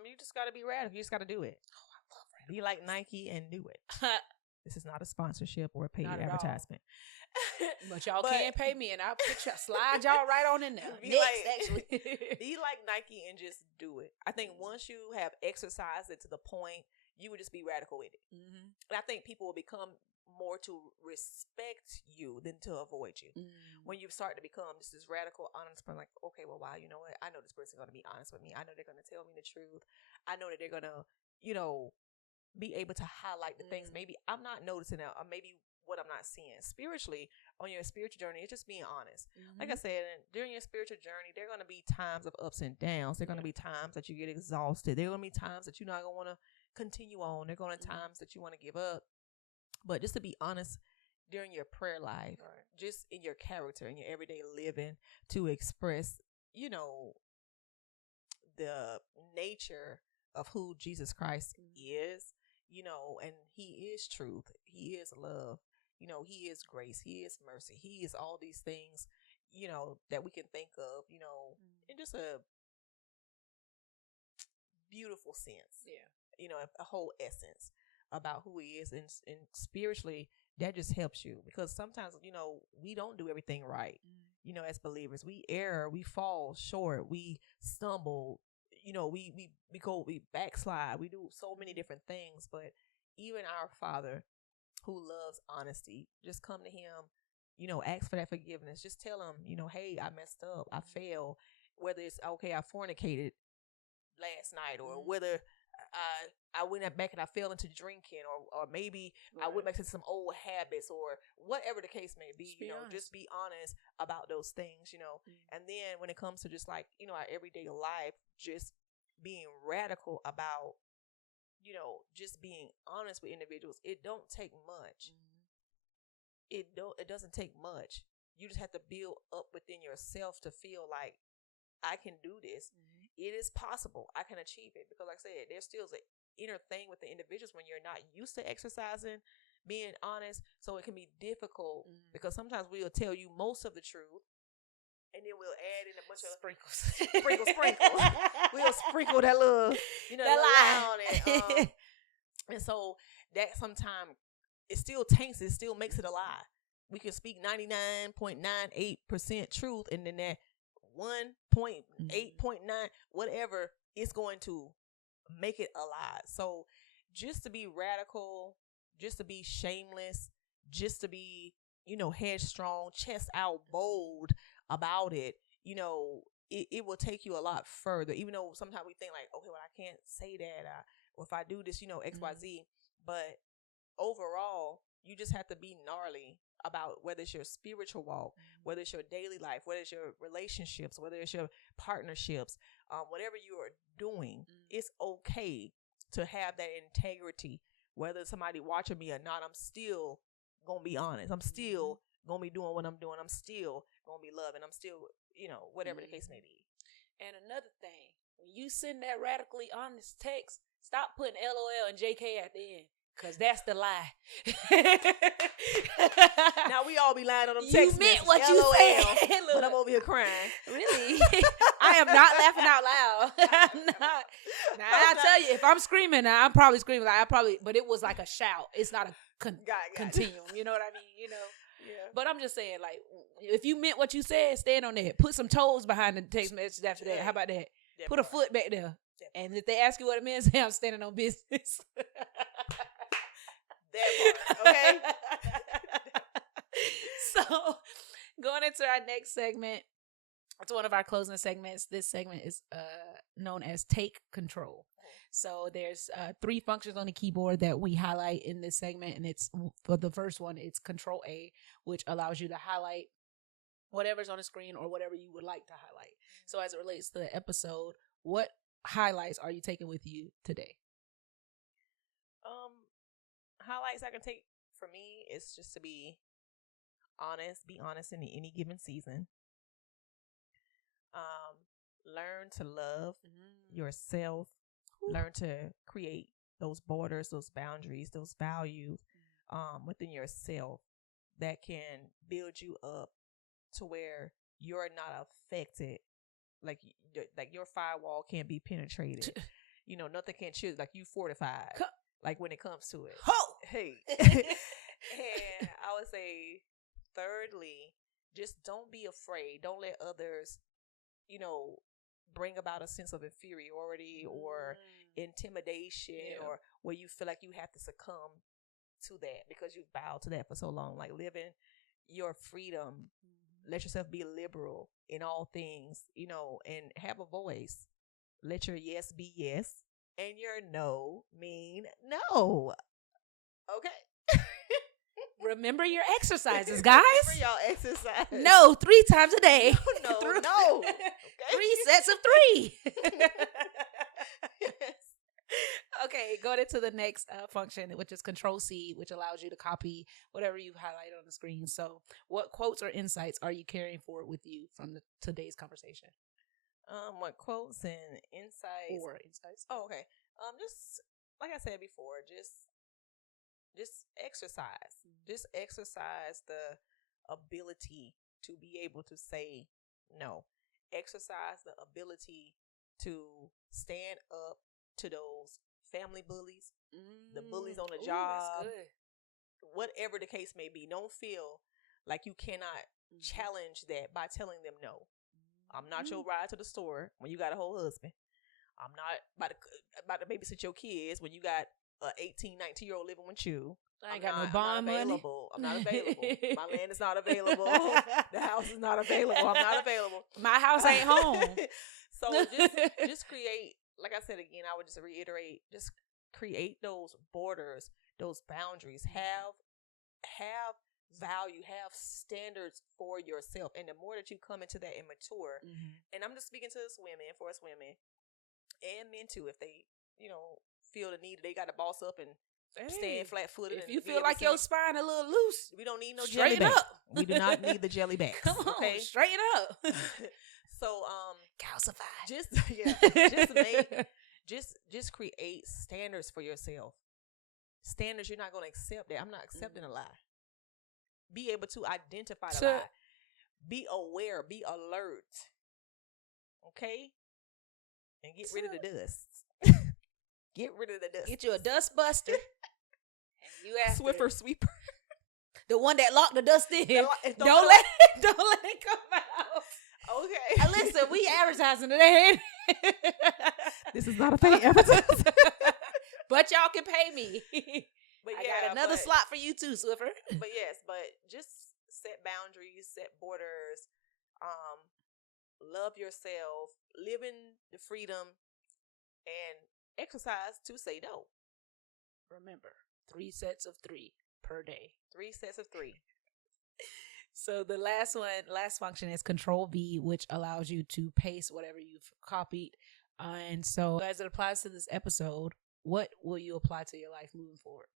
You just got to be radical. You just got to do it. Oh, I love radical. Be like Nike and do it. This is not a sponsorship or a paid Not at all. advertisement. But y'all can pay me, and I'll slide y'all right on in there. Actually, be like Nike and just do it. I think once you have exercised it to the point, you would just be radical with it. Mm-hmm. And I think people will become more to respect you than to avoid you. When you start to become just this radical, honest person, like, okay, well, wow, you know what? I know this person's going to be honest with me. I know they're going to tell me the truth. I know that they're going to, be able to highlight the things maybe I'm not noticing now, or maybe what I'm not seeing spiritually on your spiritual journey. It's just being honest. Like I said, during your spiritual journey, there are going to be times of ups and downs. There are going to be times that you get exhausted. There are going to be times that you're not going to want to continue on. There are going to be times that you want to give up. But just to be honest, during your prayer life, just in your character, in your everyday living, to express, the nature of who Jesus Christ is, and he is truth. He is love. He is grace. He is mercy. He is all these things, that we can think of, in just a beautiful sense. Yeah. A whole essence about who he is. And spiritually, that just helps you, because sometimes, we don't do everything right. As believers, we err, we fall short, we stumble. We backslide. We do so many different things, but even our Father who loves honesty, just come to him, ask for that forgiveness. Just tell him, hey, I messed up. I failed. Whether it's, okay, I fornicated last night, or whether I went back and I fell into drinking, or maybe I went back to some old habits, or whatever the case may be, just be honest about those things, and then when it comes to just like, our everyday life, just being radical about, just being honest with individuals. It don't take much. It doesn't take much. You just have to build up within yourself to feel like, I can do this. It is possible. I can achieve it. Because like I said, there's still an inner thing with the individuals when you're not used to exercising, being honest. So it can be difficult because sometimes we'll tell you most of the truth, and then we'll add in a bunch of sprinkles. We'll sprinkle that little, that lie on it. And so that sometimes it still taints it, still makes it a lie. We can speak 99.98% truth, and then that 1.8.9 whatever is going to make it a lie. So just to be radical, just to be shameless, just to be, headstrong, chest out, bold about it, it will take you a lot further. Even though sometimes we think like, okay, well, I can't say that, or if I do this, XYZ. But overall, you just have to be gnarly about whether it's your spiritual walk, whether it's your daily life, whether it's your relationships, whether it's your partnerships, whatever you are doing, it's okay to have that integrity. Whether somebody watching me or not, I'm still going to be honest. I'm still going to be doing what I'm doing. I'm still going to be loving. I'm still, whatever the case may be. And another thing, when you send that radically honest text, stop putting LOL and JK at the end. Because that's the lie. Now we all be lying on them text messages. You meant what LOL, you said. But I'm over here crying. Really? I am not laughing out loud. I'm not. Now, I tell you, if I'm screaming, I'm probably screaming. But it was like a shout. It's not a continuum. You know what I mean? Yeah. But I'm just saying, like, if you meant what you said, stand on that. Put some toes behind the text message after that. How about that? Put a foot back there. And if they ask you what it means, say I'm standing on business. That part, okay? So, going into our next segment, it's one of our closing segments. This segment is known as Take Control. So, there's 3 functions on the keyboard that we highlight in this segment. And it's, for the first one, it's Control A, which allows you to highlight whatever's on the screen or whatever you would like to highlight. So, as it relates to the episode, what highlights are you taking with you today? Highlights I can take for me is just to be honest in any given season. Learn to love yourself. Learn to create those borders, those boundaries, those values within yourself that can build you up to where you're not affected. Like your firewall can't be penetrated. Nothing can chill. Like you fortified. Like when it comes to it. Ho! Hey. And I would say, thirdly, just don't be afraid. Don't let others, bring about a sense of inferiority or intimidation or where you feel like you have to succumb to that because you've bowed to that for so long. Like living your freedom. Let yourself be liberal in all things, and have a voice. Let your yes be yes and your no mean no. Okay. Remember your exercises, guys. Remember y'all exercise. No, 3 times a day. No. Okay. 3 sets of 3. Yes. Okay, go into the next function, which is Control C, which allows you to copy whatever you've highlighted on the screen. So, what quotes or insights are you carrying forward with you from today's conversation? What quotes and insights? Or insights. Oh, okay. Just like I said before, just exercise. Just exercise the ability to be able to say no. Exercise the ability to stand up to those family bullies, the bullies on the job, whatever the case may be. Don't feel like you cannot challenge that by telling them no. I'm not your ride to the store when you got a whole husband. I'm not about to babysit your kids when you got an 18, 19-year-old living with you. I ain't got no bond money. I'm not available. My land is not available. The house is not available. I'm not available. My house ain't home. So just create, like I said again, I would just reiterate, just create those borders, those boundaries. Have value, have standards for yourself. And the more that you come into that and mature, and I'm just speaking to us women, for us women, and men too, if they, feel the need, they got to boss up and stand flat-footed. If you feel like your spine a little loose, we don't need no jelly back. Up. We do not need the jelly back. Come on, okay? Straighten up. So, calcify. Just create standards for yourself. Standards you're not going to accept that. I'm not accepting a lie. Be able to identify the lie. Be aware. Be alert. Okay? And get rid of the dust. Get rid of the dust. Get you a dust buster. And you ask Swiffer sweeper. The one that locked the dust in. Don't let it come out. Okay. Listen, we advertising today. This is not a paid advertisement. But y'all can pay me. But I got another slot for you too, Swiffer. But just set boundaries, set borders, love yourself, live in the freedom, and exercise to say no. Remember, 3 sets of 3 per day. 3 sets of 3. So the last function is Control V, which allows you to paste whatever you've copied. And so as it applies to this episode, what will you apply to your life moving forward?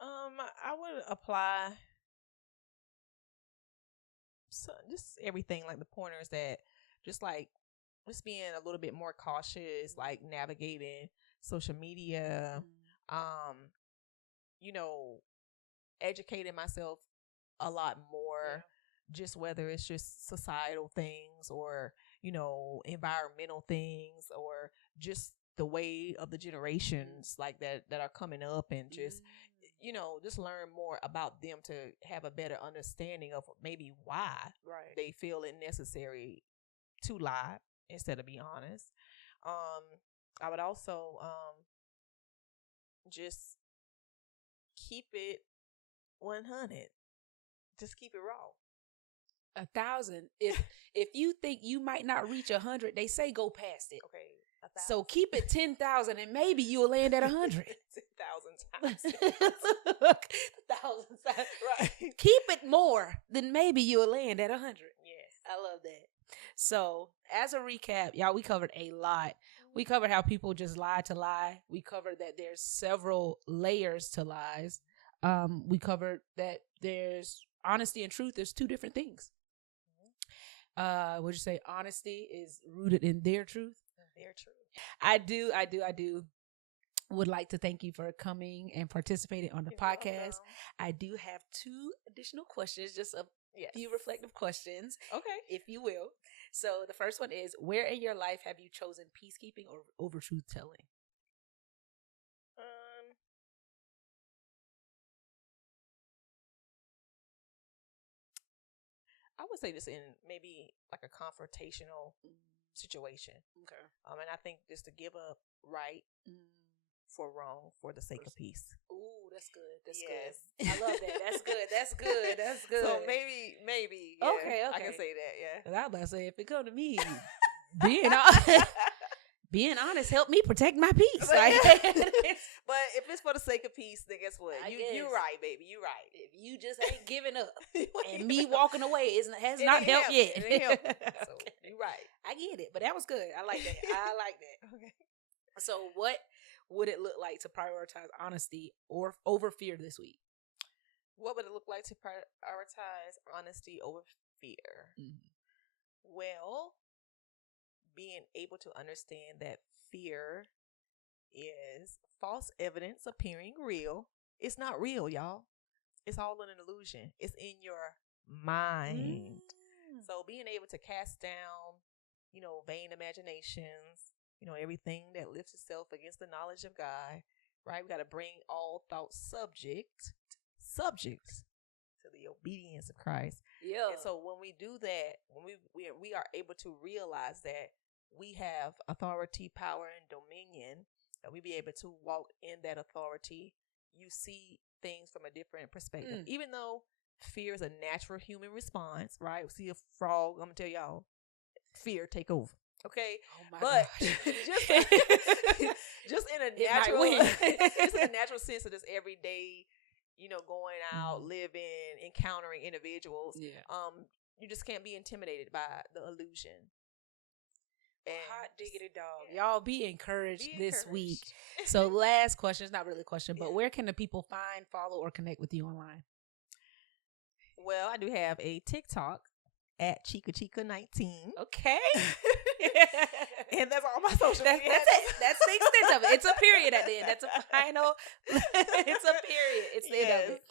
I would apply just everything, like the pointers that just being a little bit more cautious, like navigating social media, educating myself a lot more, just whether it's just societal things or, environmental things or just the way of the generations like that are coming up, and just, just learn more about them to have a better understanding of maybe why they feel it necessary to lie instead of be honest. I would also just keep it 100. Just keep it raw. 1,000. If you think you might not reach 100, they say go past it. Okay. 1,000. So keep it 10,000, and maybe you'll land at 100. 10,000 times. 1,000 times. Right. Keep it more, then maybe you'll land at 100. Yes. I love that. So as a recap, y'all, we covered a lot. We covered how people just lie to lie. We covered that there's several layers to lies. We covered that there's honesty and truth. There's 2 different things. Would you say honesty is rooted in their truth? Their truth. I do. Would like to thank you for coming and participating on the podcast. Welcome. I do have 2 additional questions, just a few reflective questions. Okay. If you will. So the first one is, where in your life have you chosen peacekeeping over truth telling? would say this in maybe like a confrontational situation. Okay. And I think just to give up right for wrong for the sake of peace. Ooh, that's good. That's yes. good. I love that. That's good. That's good. That's good. So maybe. Yeah, Okay. I can say that. Yeah. I was about to say, if it come to me, being honest help me protect my peace. But if it's for the sake of peace, then guess what? You're right, baby. You're right. If you just ain't giving up and me walking away has not helped yet. It ain't helped. So you're right. I get it, but that was good. I like that. I like that. Okay. So what would it look like to prioritize honesty or over fear this week? What would it look like to prioritize honesty over fear? Well, being able to understand that fear is false evidence appearing real. It's not real, y'all. It's all an illusion. It's in your mind. So being able to cast down, vain imaginations, everything that lifts itself against the knowledge of God, right? We got to bring all thoughts subjects to the obedience of Christ. Yeah. And so when we do that, when we are able to realize that we have authority, power, and dominion, that we be able to walk in that authority, you see things from a different perspective. Even though fear is a natural human response, right? We see a frog, I'm gonna tell y'all, fear take over. Okay, but just in a natural sense of this everyday, going out, living, encountering individuals. Yeah. You just can't be intimidated by the illusion. And hot diggity dog. Yeah. Y'all be encouraged this week. So last question, it's not really a question, but where can the people find, follow, or connect with you online? Well, I do have a TikTok at ChicaChica19. Okay. And that's all my social media. That's it. That's the extent of it. It's a period at the end. That's a final. It's a period. It's the end of it.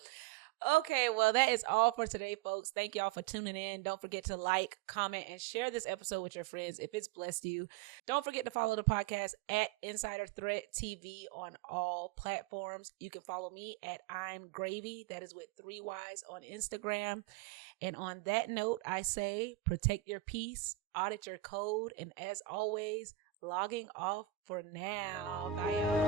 Okay, well, that is all for today, folks. Thank y'all for tuning in. Don't forget to like, comment, and share this episode with your friends if it's blessed you. Don't forget to follow the podcast at Insider Threat TV on all platforms. You can follow me at I'm Gravy. That is with 3 Y's on Instagram. And on that note, I say protect your peace, audit your code, and as always, logging off for now. Bye, y'all.